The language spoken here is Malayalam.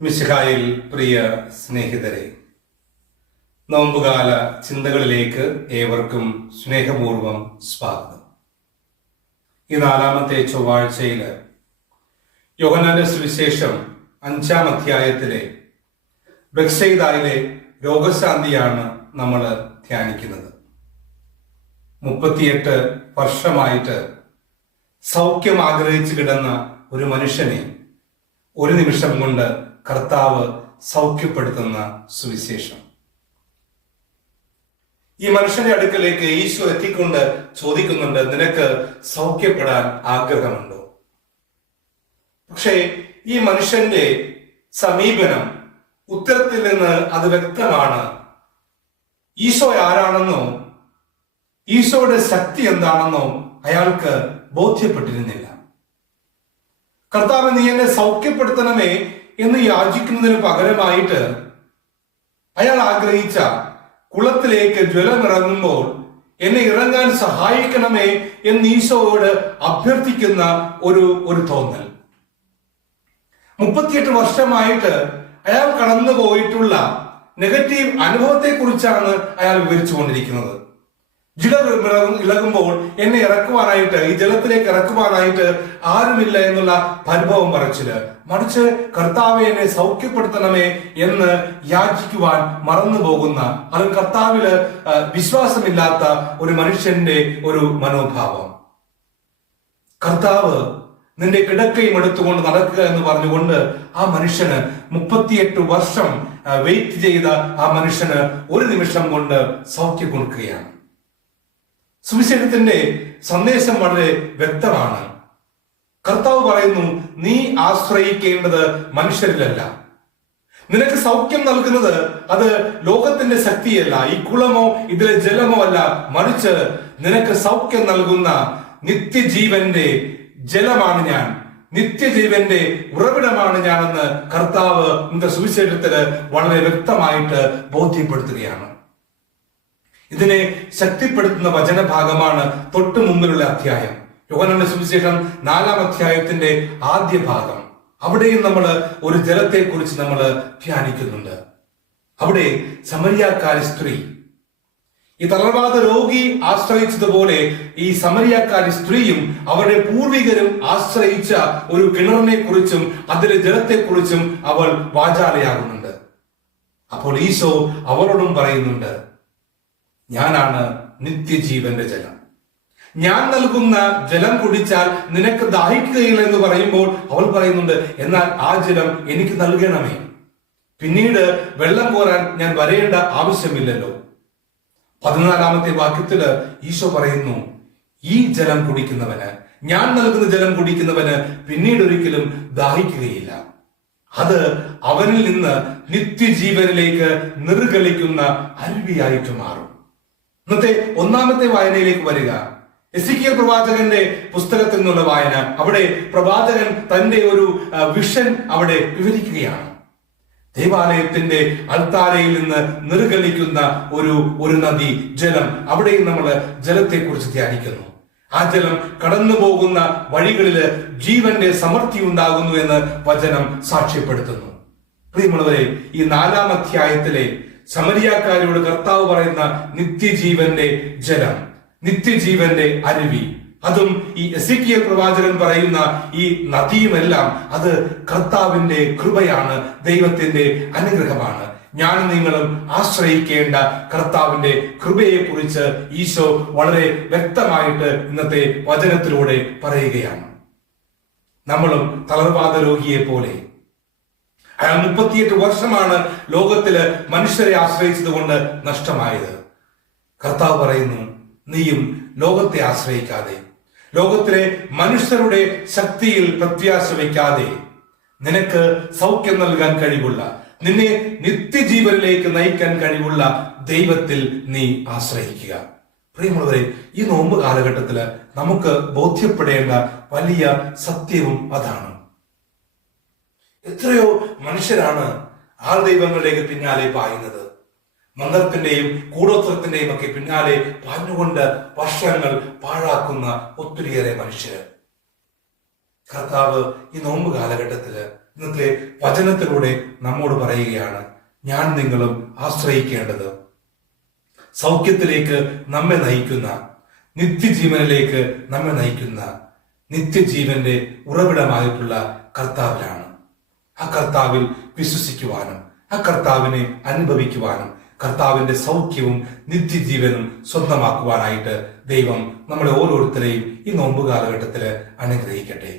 മിശിഹായിൽ പ്രിയ സ്നേഹിതരെ, നോമ്പുകാല ചിന്തകളിലേക്ക് ഏവർക്കും സ്നേഹപൂർവം സ്വാഗതം. ഈ നാലാമത്തെ ചൊവ്വാഴ്ചയിൽ യോഹന്നാന്റെ സുവിശേഷം 5-ാം അധ്യായത്തിലെ ബെത്സയിദയിലെ രോഗശാന്തിയാണ് നമ്മൾ ധ്യാനിക്കുന്നത്. 38 വർഷമായിട്ട് സൗഖ്യം ആഗ്രഹിച്ചു കിടന്ന ഒരു മനുഷ്യനെ ഒരു നിമിഷം കൊണ്ട് കർത്താവ് സൗഖ്യപ്പെടുത്തുന്ന സുവിശേഷം. ഈ മനുഷ്യന്റെ അടുക്കലേക്ക് ഈശോ എത്തിക്കൊണ്ട് ചോദിക്കുന്നുണ്ട്, നിനക്ക് സൗഖ്യപ്പെടാൻ ആഗ്രഹമുണ്ടോ? പക്ഷേ ഈ മനുഷ്യന്റെ സമീപനം, ഉത്തരത്തിൽ നിന്ന് അത് വ്യക്തമാണ്. ഈശോ ആരാണെന്നോ ഈശോയുടെ ശക്തി എന്താണെന്നോ അയാൾക്ക് ബോധ്യപ്പെട്ടിരുന്നില്ല. കർത്താവ്, നീ എന്നെ സൗഖ്യപ്പെടുത്തണമേ എന്ന് യാചിക്കുന്നതിന് പകരമായിട്ട് അയാൾ ആഗ്രഹിച്ച കുളത്തിലേക്ക് ജലമിറങ്ങുമ്പോൾ എന്നെ ഇറങ്ങാൻ സഹായിക്കണമേ എന്ന് ഈശോയോട് അഭ്യർത്ഥിക്കുന്ന ഒരു തോന്നൽ. 38 വർഷമായിട്ട് അയാൾ കടന്നു പോയിട്ടുള്ള നെഗറ്റീവ് അനുഭവത്തെ കുറിച്ചാണ് അയാൾ വിവരിച്ചുകൊണ്ടിരിക്കുന്നത്. ഇളകുമ്പോൾ എന്നെ ഇറക്കുവാനായിട്ട്, ഈ ജലത്തിലേക്ക് ഇറക്കുവാനായിട്ട് ആരുമില്ല എന്നുള്ള പരിഭവം പറച്ചില്, മറിച്ച് കർത്താവെ എന്നെ സൗഖ്യപ്പെടുത്തണമേ എന്ന് യാചിക്കുവാൻ മറന്നു പോകുന്ന, അത് കർത്താവില് വിശ്വാസമില്ലാത്ത ഒരു മനുഷ്യന്റെ ഒരു മനോഭാവം. കർത്താവ് നിന്റെ കിടക്കയും എടുത്തുകൊണ്ട് നടക്കുക എന്ന് പറഞ്ഞുകൊണ്ട് ആ മനുഷ്യന് 38 വർഷം വെയിറ്റ് ചെയ്ത ആ മനുഷ്യന് ഒരു നിമിഷം കൊണ്ട് സൗഖ്യം കൊടുക്കുകയാണ്. സുവിശേഷത്തിന്റെ സന്ദേശം വളരെ വ്യക്തമാണ്. കർത്താവ് പറയുന്നു, നീ ആശ്രയിക്കേണ്ടത് മനുഷ്യരിലല്ല. നിനക്ക് സൗഖ്യം നൽകുന്നത് അത് ലോകത്തിന്റെ ശക്തിയല്ല, ഈ കുളമോ ഇതിലെ ജലമോ അല്ല, മറിച്ച് നിനക്ക് സൗഖ്യം നൽകുന്ന നിത്യജീവന്റെ ജലമാണ് ഞാൻ, നിത്യജീവന്റെ ഉറവിടമാണ് ഞാനെന്ന് കർത്താവ് ഇന്നത്തെ സുവിശേഷത്തില് വളരെ വ്യക്തമായിട്ട് ബോധ്യപ്പെടുത്തുകയാണ്. ഇതിനെ ശക്തിപ്പെടുത്തുന്ന വചനഭാഗമാണ് തൊട്ടു മുമ്പിലുള്ള അധ്യായം, യോഹന്നാന്റെ സുവിശേഷം 4-ാം അധ്യായത്തിന്റെ ആദ്യ ഭാഗം. അവിടെയും നമ്മൾ ഒരു ജലത്തെ കുറിച്ച് നമ്മൾ ധ്യാനിക്കുന്നുണ്ട്. അവിടെ സമരിയാക്കാരി സ്ത്രീ, ഈ തളർവാദ രോഗി ആശ്രയിച്ചതുപോലെ ഈ സമരിയാക്കാരി സ്ത്രീയും അവരുടെ പൂർവികരും ആശ്രയിച്ച ഒരു കിണറിനെ കുറിച്ചും അതിലെ ജലത്തെ കുറിച്ചും അവൾ വാചാലയാകുന്നുണ്ട്. അപ്പോൾ ഈശോ അവരോടും പറയുന്നുണ്ട്, ഞാനാണ് നിത്യജീവന്റെ ജലം. ഞാൻ നൽകുന്ന ജലം കുടിച്ചാൽ നിനക്ക് ദാഹിക്കുകയില്ല എന്ന് പറയുമ്പോൾ അവൾ പറയുന്നുണ്ട്, എന്നാൽ ആ ജലം എനിക്ക് നൽകണമേ. പിന്നീട് വെള്ളം കോരാൻ ഞാൻ വരേണ്ട ആവശ്യമില്ലല്ലോ. 14-ാമത്തെ വാക്യത്തില് ഈശോ പറയുന്നു, ഈ ജലം കുടിക്കുന്നവന്, ഞാൻ നൽകുന്ന ജലം കുടിക്കുന്നവന് പിന്നീട് ഒരിക്കലും ദാഹിക്കുകയില്ല. അത് അവനിൽ നിന്ന് നിത്യജീവനിലേക്ക് നിർഗളിക്കുന്ന അരുവിയായിട്ട് മാറും. ഇന്നത്തെ 1-ാമത്തെ വായനയിലേക്ക് വരിക. എസെക്കിയേൽ പ്രവാചകന്റെ പുസ്തകത്തിൽ നിന്നുള്ള വായന. അവിടെ പ്രവാചകൻ തന്റെ ഒരു വിഷൻ അവിടെ വിവരിക്കുകയാണ്. ദേവാലയത്തിന്റെ അൾത്താരയിൽ നിന്ന് നിർഗളിക്കുന്ന ഒരു നദി, ജലം. അവിടെയും നമ്മൾ ജലത്തെ കുറിച്ച് ധ്യാനിക്കുന്നു. ആ ജലം കടന്നു പോകുന്ന വഴികളില് ജീവന്റെ സമൃദ്ധി ഉണ്ടാകുന്നു എന്ന് വചനം സാക്ഷ്യപ്പെടുത്തുന്നു. പ്രിയമുള്ളവരെ, ഈ 4-ാം അധ്യായത്തിലെ സമരിയാക്കാരോട് കർത്താവ് പറയുന്ന നിത്യജീവന്റെ ജലം, നിത്യജീവന്റെ അരുവി, അതും ഈ എസെക്കിയേൽ പ്രവാചകൻ പറയുന്ന ഈ നദിയുമെല്ലാം അത് കർത്താവിന്റെ കൃപയാണ്, ദൈവത്തിന്റെ അനുഗ്രഹമാണ്. ഞാനും നിങ്ങളും ആശ്രയിക്കേണ്ട കർത്താവിന്റെ കൃപയെ കുറിച്ച് ഈശോ വളരെ വ്യക്തമായിട്ട് ഇന്നത്തെ വചനത്തിലൂടെ പറയുകയാണ്. നമ്മളും തളർവാദ രോഗിയെ പോലെ, അയാൾ 38 വർഷമാണ് ലോകത്തില് മനുഷ്യരെ ആശ്രയിച്ചത് കൊണ്ട് നഷ്ടമായത്. കർത്താവ് പറയുന്നു, നീയും ലോകത്തെ ആശ്രയിക്കാതെ, ലോകത്തിലെ മനുഷ്യരുടെ ശക്തിയിൽ പ്രത്യാശ വയ്ക്കാതെ, നിനക്ക് സൗഖ്യം നൽകാൻ കഴിവുള്ള, നിന്നെ നിത്യജീവനിലേക്ക് നയിക്കാൻ കഴിവുള്ള ദൈവത്തിൽ നീ ആശ്രയിക്കുക. പ്രിയമുള്ളവരെ, ഈ നോമ്പ് കാലഘട്ടത്തില് നമുക്ക് ബോധ്യപ്പെടേണ്ട വലിയ സത്യവും അതാണ്. എത്രയോ മനുഷ്യരാണ് ആൾ ദൈവങ്ങളിലേക്ക് പിന്നാലെ പായുന്നത്. മന്ത്രത്തിന്റെയും കൂടോത്രത്തിന്റെയും ഒക്കെ പിന്നാലെ പാഞ്ഞുകൊണ്ട് വർഷങ്ങൾ പാഴാക്കുന്ന ഒത്തിരിയേറെ മനുഷ്യര്. കർത്താവ് ഈ നോമ്പ് കാലഘട്ടത്തില് ഇന്നത്തെ വചനത്തിലൂടെ നമ്മോട് പറയുകയാണ്, ഞാൻ നിങ്ങളും ആശ്രയിക്കേണ്ടത് സൗഖ്യത്തിലേക്ക് നമ്മെ നയിക്കുന്ന, നിത്യജീവനിലേക്ക് നമ്മെ നയിക്കുന്ന, നിത്യജീവന്റെ ഉറവിടമായിട്ടുള്ള കർത്താവിലാണ്. ആ കർത്താവിൽ വിശ്വസിക്കുവാനും ആ കർത്താവിനെ അനുഭവിക്കുവാനും കർത്താവിന്റെ സൗഖ്യവും നിത്യജീവനും സ്വന്തമാക്കുവാനായിട്ട് ദൈവം നമ്മളെ ഓരോരുത്തരെയും ഈ നോമ്പ് കാലഘട്ടത്തില് അനുഗ്രഹിക്കട്ടെ.